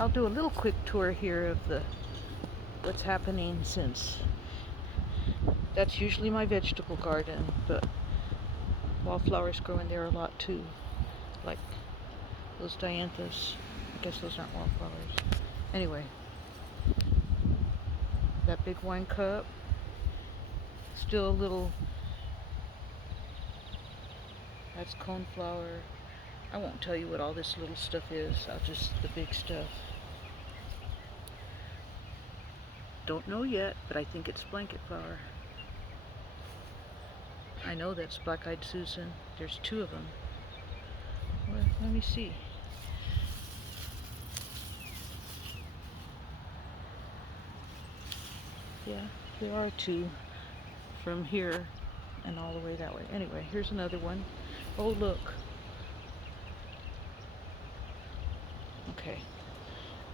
I'll do a little quick tour here of what's happening, since that's usually my vegetable garden, but wildflowers grow in there a lot too, like those dianthus. I guess those aren't wildflowers. Anyway, that big wine cup, still a little, that's coneflower. I won't tell you what all this little stuff is, I'll just the big stuff. Don't know yet, but I think it's blanket flower. I know that's black-eyed Susan. There's two of them. Well, let me see. Yeah, there are two from here and all the way that way. Anyway, here's another one. Oh, look. Okay.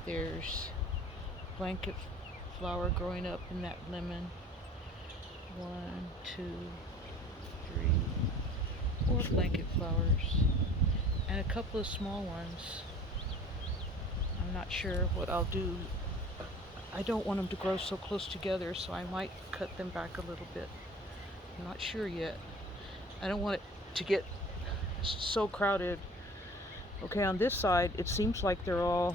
There's blanket flower growing up in that lemon. 1, 2, 3, 4 blanket flowers. And a couple of small ones. I'm not sure what I'll do. I don't want them to grow so close together, so I might cut them back a little bit. I'm not sure yet. I don't want it to get so crowded. Okay, on this side, it seems like they're all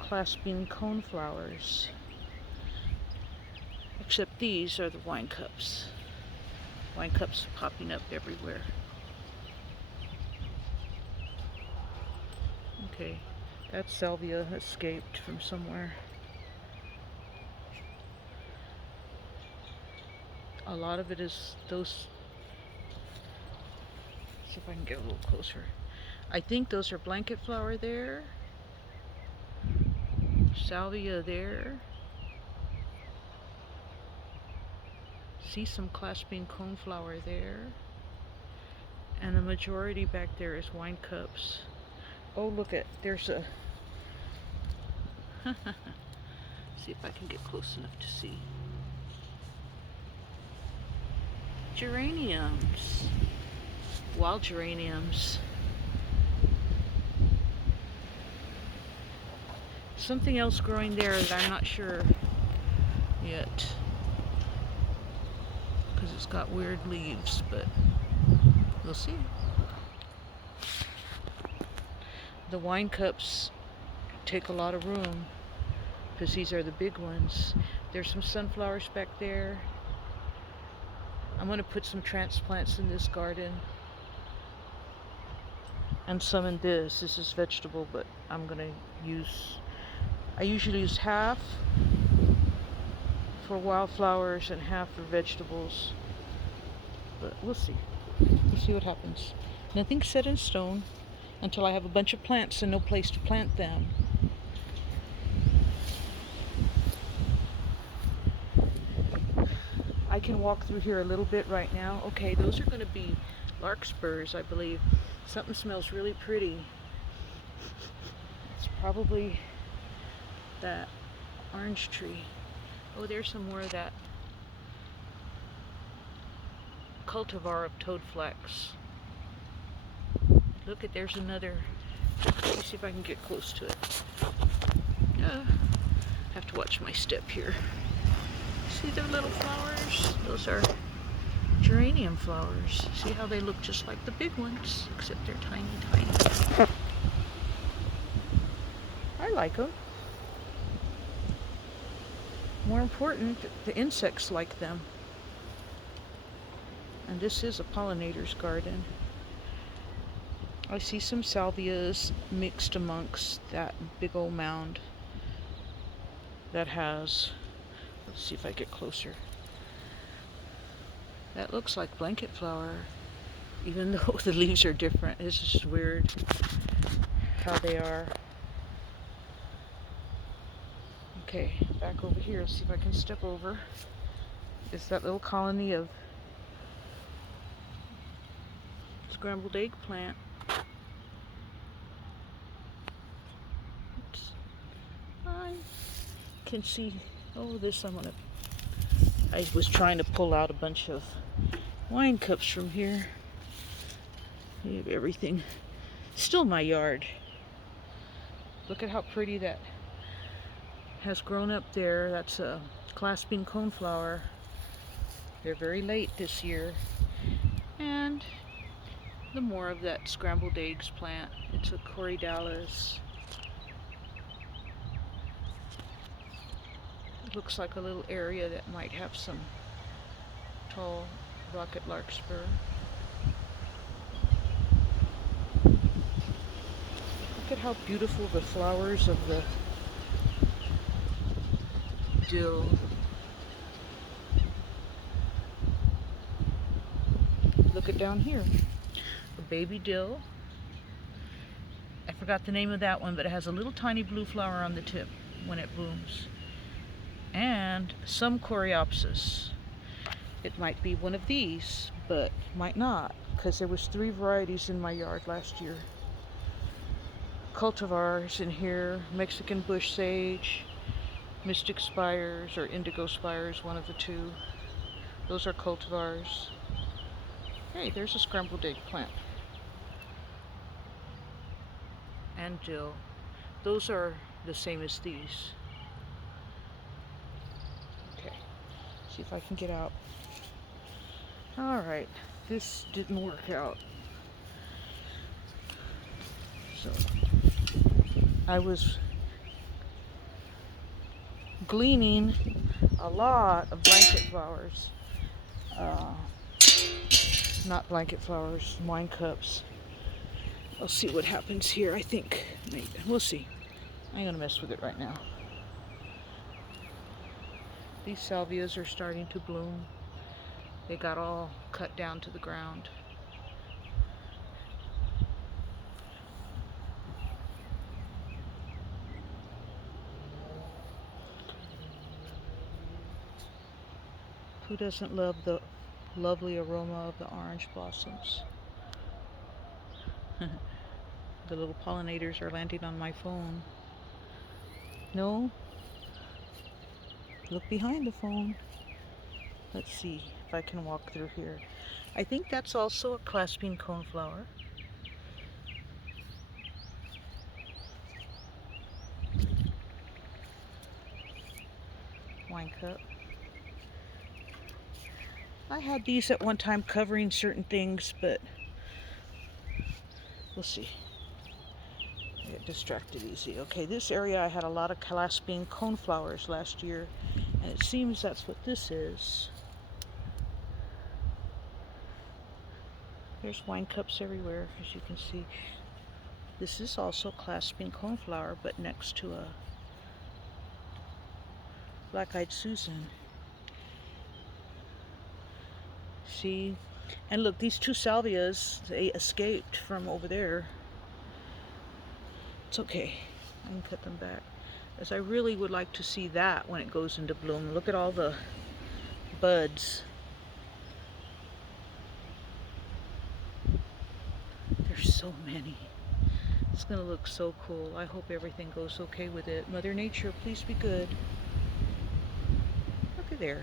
clasping coneflowers. Except these are the wine cups. Wine cups popping up everywhere. Okay, that salvia escaped from somewhere. A lot of it is those. See if I can get a little closer. I think those are blanket flower there, salvia there. See some clasping coneflower there, and the majority back there is wine cups. Oh, look at, there's a see if I can get close enough to see. Geraniums, wild geraniums. Something else growing there that I'm not sure yet, because it's got weird leaves, but we'll see. The wine cups take a lot of room because these are the big ones. There's some sunflowers back there. I'm going to put some transplants in this garden and some in this. This is vegetable, but I'm going to use, I usually use half for wildflowers and half for vegetables, but we'll see. We'll see what happens. Nothing's set in stone until I have a bunch of plants and no place to plant them. I can walk through here a little bit right now. Okay, those are going to be larkspurs, I believe. Something smells really pretty. It's probably that orange tree. Oh, there's some more of that cultivar of toadflax. Look at, there's another. Let me see if I can get close to it. Have to watch my step here. See the little flowers? Those are geranium flowers. See how they look just like the big ones, except they're tiny, tiny. I like them. More important, the insects like them. And this is a pollinator's garden. I see some salvias mixed amongst that big old mound that has, let's see if I get closer. That looks like blanket flower, even though the leaves are different. It's just weird how they are. Okay, back over here, see if I can step over. It's that little colony of scrambled eggplant. Oops. I can see, oh, this I was trying to pull out a bunch of wine cups from here. You have everything. Still my yard. Look at how pretty that has grown up there. That's a clasping coneflower. They're very late this year. And the more of that scrambled eggs plant. It's a corydalis. It looks like a little area that might have some tall rocket larkspur. Look at how beautiful the flowers of the dill. Look at down here. A baby dill. I forgot the name of that one, but it has a little tiny blue flower on the tip when it blooms. And some coreopsis. It might be one of these, but might not, because there was 3 varieties in my yard last year. Cultivars in here, Mexican bush sage, mystic spires or indigo spires, one of the two. Those are cultivars. Hey, there's a scrambled egg plant. And dill. Those are the same as these. Okay, see if I can get out. Alright, this didn't work out. So, I was gleaning a lot of blanket flowers. Not blanket flowers, wine cups. I'll see what happens here. I think, maybe. We'll see. I ain't gonna mess with it right now. These salvias are starting to bloom. They got all cut down to the ground. Who doesn't love the lovely aroma of the orange blossoms? The little pollinators are landing on my phone. No? Look behind the phone. Let's see if I can walk through here. I think that's also a clasping coneflower. Wine cup. I had these at one time covering certain things, but we'll see. I get distracted easy. Okay, this area I had a lot of clasping coneflowers last year, and it seems that's what this is. There's wine cups everywhere, as you can see. This is also clasping coneflower, but next to a black-eyed Susan. See? And look, these 2 salvias, they escaped from over there. It's okay. I can cut them back. As I really would like to see that when it goes into bloom. Look at all the buds. There's so many. It's gonna look so cool. I hope everything goes okay with it. Mother Nature, please be good. Look at there.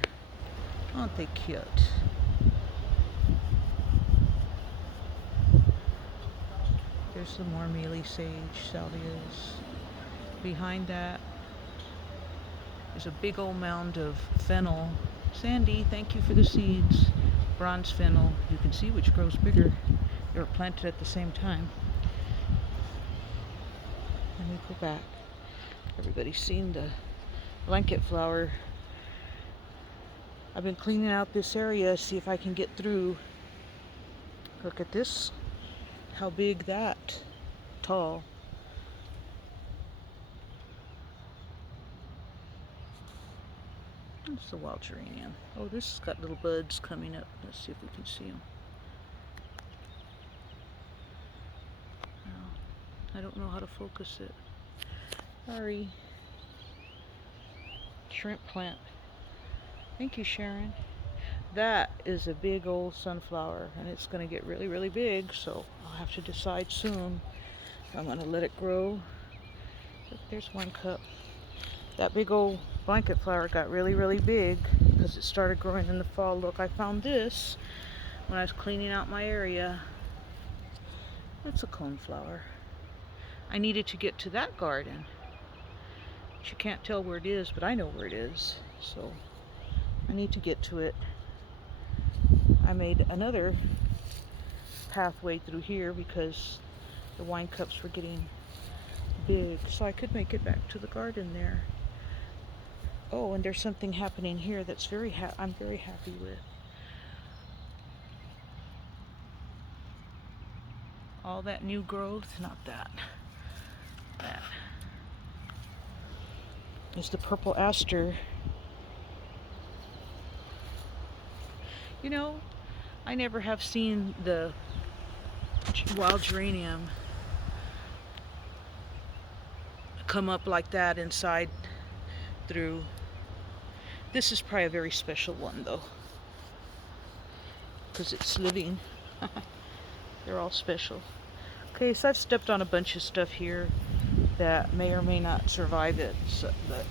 Aren't they cute? There's some more mealy sage salvias. Behind that is a big old mound of fennel. Sandy, thank you for the seeds. Bronze fennel. You can see which grows bigger. They were planted at the same time. Let me go back. Everybody's seen the blanket flower. I've been cleaning out this area, see if I can get through. Look at this. How big that tall. That's the wild geranium. Oh, this has got little buds coming up. Let's see if we can see them. Oh, I don't know how to focus it. Sorry. Shrimp plant. Thank you, Sharon. That is a big old sunflower, and it's going to get really, really big, so I'll have to decide soon if I'm going to let it grow. Look, there's one cup. That big old blanket flower got really, really big because it started growing in the fall. Look, I found this when I was cleaning out my area. It's a coneflower. I needed to get to that garden. You can't tell where it is, but I know where it is. So I need to get to it. I made another pathway through here because the wine cups were getting big, so I could make it back to the garden there. Oh, and there's something happening here that's I'm very happy with. All that new growth, not that. That is the purple aster. You know, I never have seen the wild geranium come up like that inside through. This is probably a very special one though, because it's living. They're all special. Okay, so I've stepped on a bunch of stuff here that may or may not survive it, so, but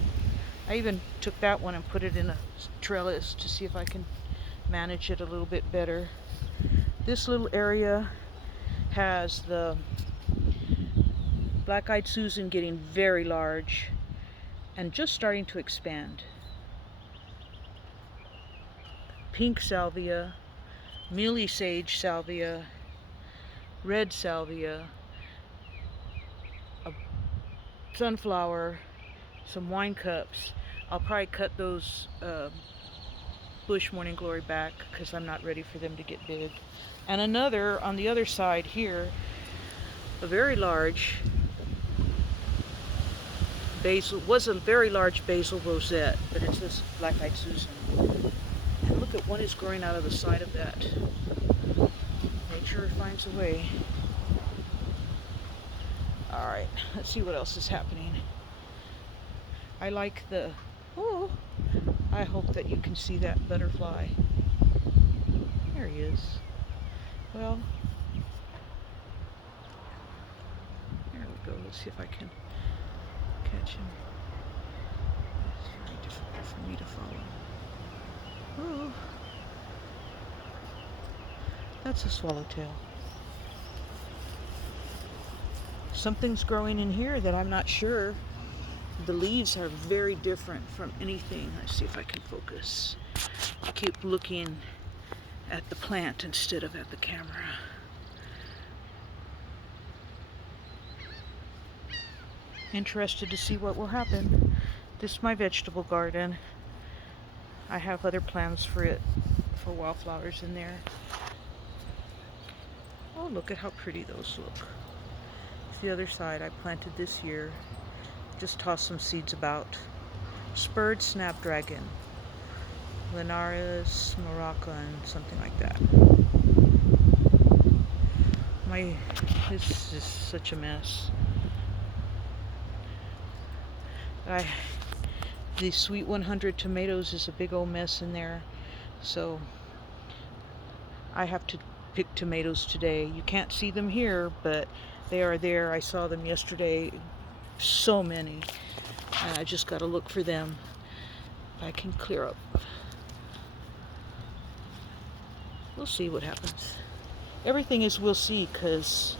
I even took that one and put it in a trellis to see if I can manage it a little bit better. This little area has the black-eyed Susan getting very large and just starting to expand. Pink salvia, mealy sage salvia, red salvia, a sunflower, some wine cups. I'll probably cut those bush morning glory back because I'm not ready for them to get big. And another on the other side here, a very large basil, was a very large basil rosette, but it's this black-eyed Susan. And look at one is growing out of the side of that. Nature finds a way. Alright, let's see what else is happening. I like the, oh, I hope that you can see that butterfly. There he is. Well, there we go. Let's see if I can catch him. It's very difficult for me to follow. Oh, that's a swallowtail. Something's growing in here that I'm not sure. The leaves are very different from anything. Let's see if I can focus. I keep looking at the plant instead of at the camera. Interested to see what will happen. This is my vegetable garden. I have other plans for it, for wildflowers in there. Oh, look at how pretty those look. It's the other side I planted this year. Just tossed some seeds about. Spurred snapdragon, Linares Morocca, and something like that. This is such a mess. The Sweet 100 tomatoes is a big old mess in there, so I have to pick tomatoes today. You can't see them here, but they are there. I saw them yesterday, so many, and I just got to look for them. I can clear up. We'll see what happens. Everything is we'll see, because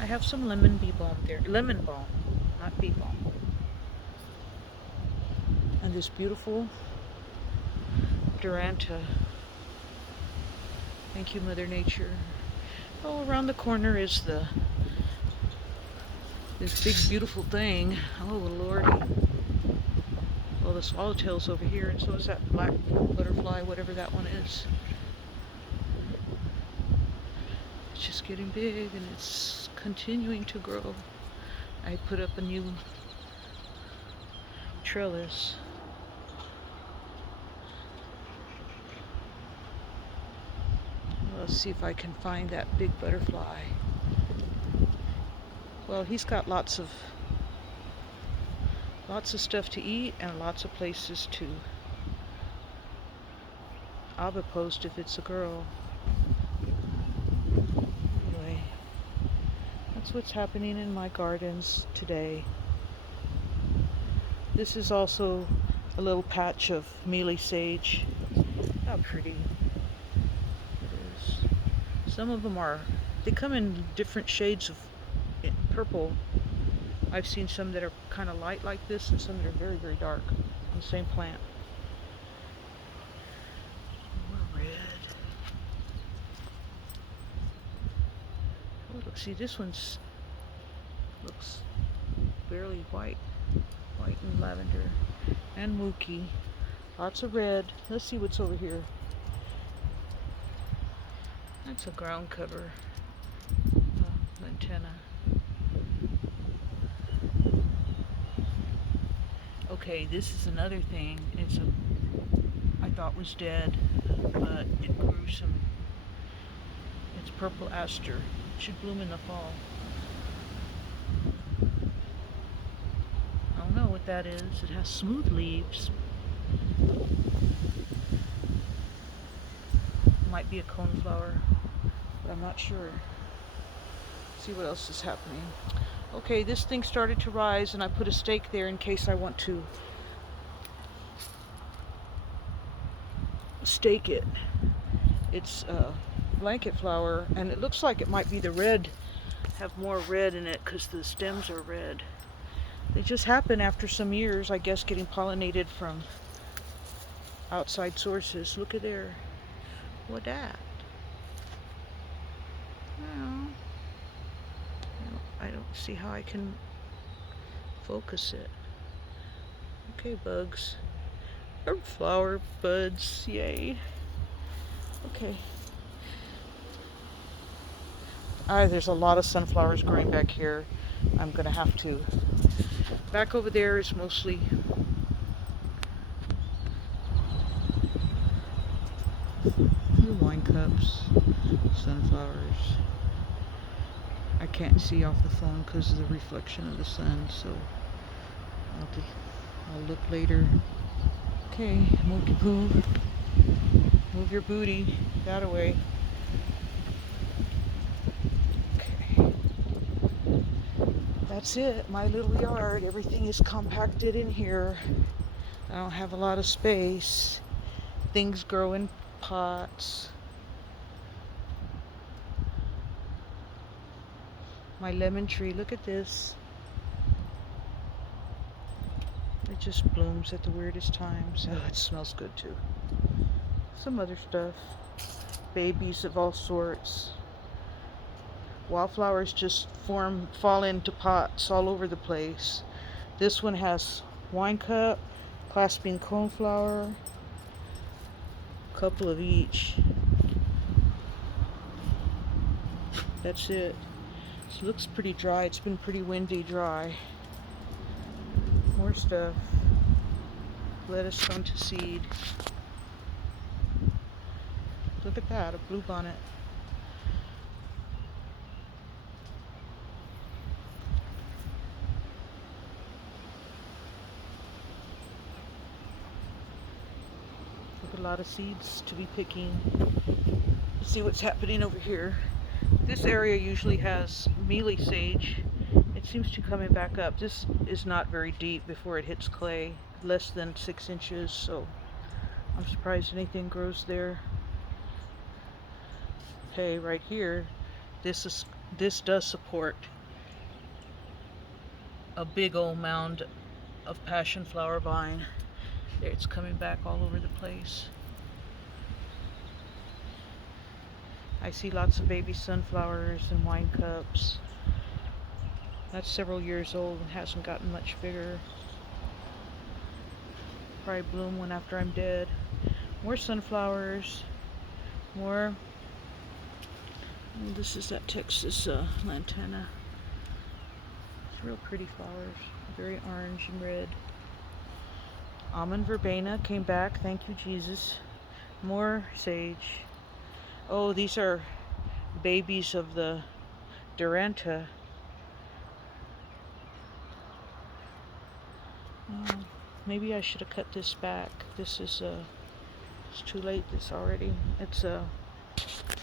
I have some lemon bee balm there. Lemon balm, not bee balm. And this beautiful Duranta. Thank you, Mother Nature. Oh, around the corner is this big beautiful thing. Oh, Lordy. Well, the swallowtail's over here, and so is that black butterfly, whatever that one is. It's just getting big, and it's continuing to grow. I put up a new trellis. Let's see if I can find that big butterfly. Well, he's got lots of stuff to eat and lots of places to post if it's a girl. Anyway, that's what's happening in my gardens today. This is also a little patch of mealy sage. How pretty it is. Some of them they come in different shades of purple. I've seen some that are kind of light like this and some that are very, very dark on the same plant. More red. Oh, look, see, this one's looks barely white. White and lavender. And mookie. Lots of red. Let's see what's over here. That's a ground cover. Antenna. Okay, this is another thing. I thought was dead, but it grew some. It's purple aster. It should bloom in the fall. I don't know what that is. It has smooth leaves. Might be a coneflower, but I'm not sure. See what else is happening. Okay, this thing started to rise and I put a stake there in case I want to stake it. It's a blanket flower and it looks like it might be the red, have more red in it because the stems are red. They just happen after some years, I guess, getting pollinated from outside sources. Look at there. What that? Well, I don't see how I can focus it. Okay, bugs. Or flower buds, yay. Okay. There's a lot of sunflowers growing back here. I'm gonna have to. Back over there is mostly few wine cups, sunflowers. I can't see off the phone because of the reflection of the sun, so I'll look later. Okay, Mookie Poo, move your booty that away. Okay, that's it. My little yard. Everything is compacted in here. I don't have a lot of space. Things grow in pots. My lemon tree, look at this. It just blooms at the weirdest times. Oh, it smells good too. Some other stuff. Babies of all sorts. Wildflowers just fall into pots all over the place. This one has wine cup, clasping coneflower, a couple of each. That's it. It looks pretty dry. It's been pretty windy, dry. More stuff. Lettuce gone to seed. Look at that, a bluebonnet. Look, a lot of seeds to be picking. Let's see what's happening over here. This area usually has mealy sage. It seems to be coming back up. This is not very deep before it hits clay, less than 6 inches, so I'm surprised anything grows there. Okay, right here, this does support a big old mound of passion flower vine. It's coming back all over the place. I see lots of baby sunflowers and wine cups. That's several years old and hasn't gotten much bigger. Probably bloom one after I'm dead. More sunflowers. More. This is that Texas lantana. It's real pretty flowers. Very orange and red. Almond verbena came back. Thank you, Jesus. More sage. Oh, these are babies of the Duranta. Oh, maybe I should have cut this back. This is it's too late. This already. It's a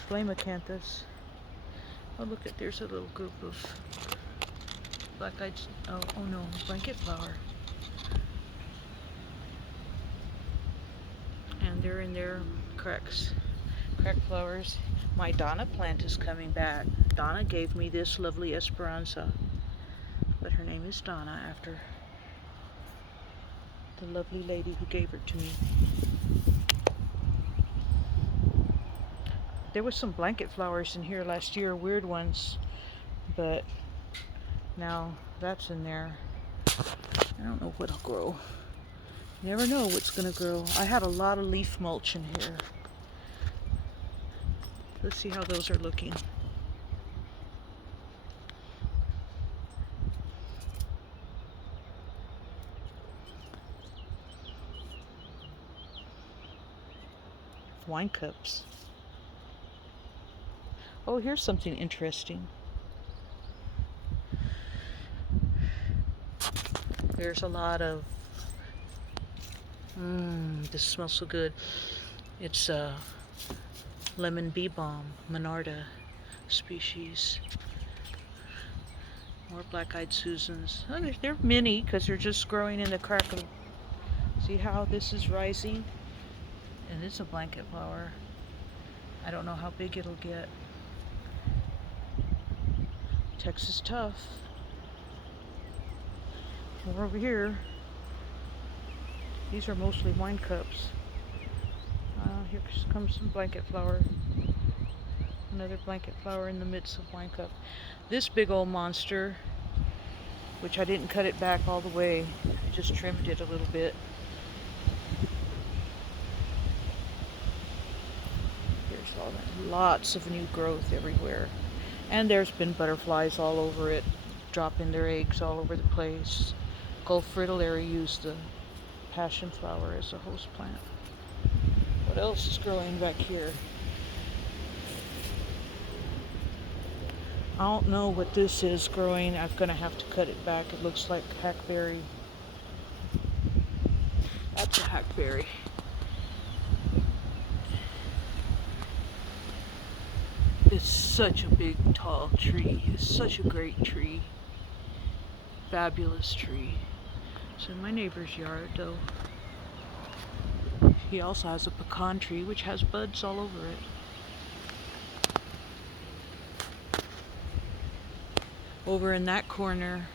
Flamacanthus. Oh, look at, there's a little group of black-eyed. Oh no, blanket flower. And they're in their crack flowers. My Donna plant is coming back. Donna gave me this lovely Esperanza, but her name is Donna after the lovely lady who gave her to me. There was some blanket flowers in here last year, weird ones, but now that's in there. I don't know what'll grow. Never know what's gonna grow. I had a lot of leaf mulch in here. Let's see how those are looking. Wine cups. Oh, here's something interesting. There's a lot of, this smells so good. It's lemon bee balm, Monarda species. More black-eyed Susans. Oh, they're mini because they're just growing in the crack of. See how this is rising? And it's a blanket flower. I don't know how big it'll get. Texas tough. We're over here. These are mostly wine cups. Here comes some blanket flower. Another blanket flower in the midst of wine cup. This big old monster, which I didn't cut it back all the way, I just trimmed it a little bit. There's all that, lots of new growth everywhere. And there's been butterflies all over it, dropping their eggs all over the place. Gulf fritillary used the passion flower as a host plant. What else is growing back here? I don't know what this is growing. I'm gonna have to cut it back. It looks like hackberry. That's a hackberry. It's such a big, tall tree. It's such a great tree. Fabulous tree. It's in my neighbor's yard, though. He also has a pecan tree, which has buds all over it. Over in that corner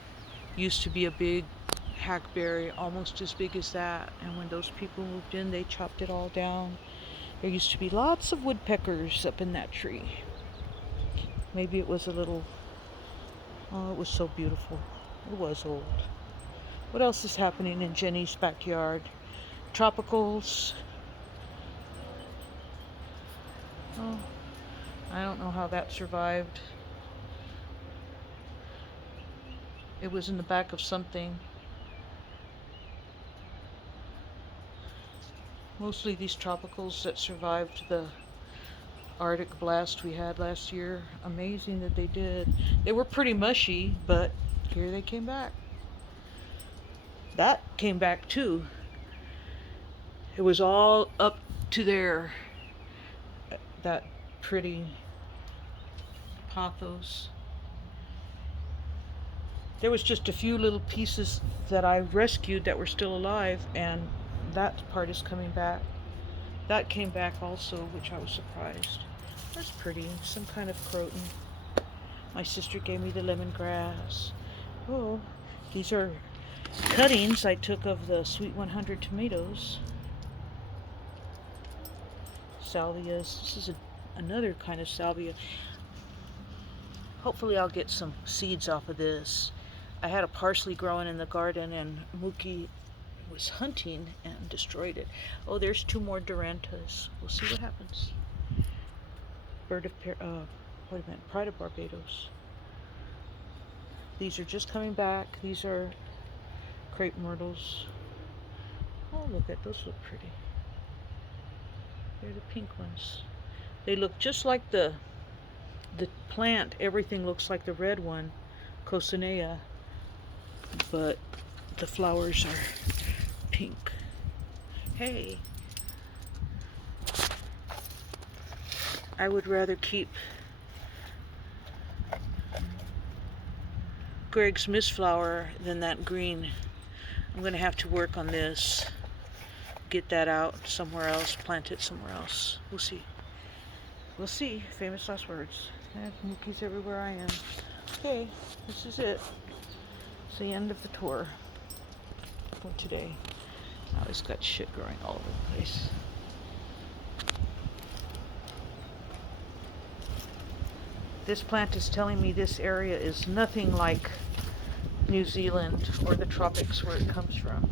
used to be a big hackberry, almost as big as that. And when those people moved in, they chopped it all down. There used to be lots of woodpeckers up in that tree. Maybe it was a little, oh, it was so beautiful. It was old. What else is happening in Jenny's backyard? Tropicals. Oh, I don't know how that survived. It was in the back of something. Mostly these tropicals that survived the Arctic blast we had last year. Amazing that they did. They were pretty mushy, but here they came back. That came back too. It was all up to there. That pretty pothos. There was just a few little pieces that I rescued that were still alive, and that part is coming back. That came back also, which I was surprised. That's pretty. Some kind of croton. My sister gave me the lemongrass. Oh, these are cuttings I took of the Sweet 100 tomatoes. Salvias. This is another kind of salvia. Hopefully I'll get some seeds off of this. I had a parsley growing in the garden, and Mookie was hunting and destroyed it. Oh, there's two more Durantas. We'll see what happens. Pride of Barbados. These are just coming back. These are crepe myrtles. Oh, look at those. Look pretty. They're the pink ones. They look just like the plant. Everything looks like the red one, Cocinea, but the flowers are pink. Hey, I would rather keep Greg's Mistflower than that green. I'm going to have to work on this, get that out somewhere else, plant it somewhere else. We'll see. we'll see. Famous last words. And monkeys everywhere I am. Okay, this is it. It's the end of the tour for today. I always got shit growing all over the place. This plant is telling me this area is nothing like New Zealand or the tropics where it comes from.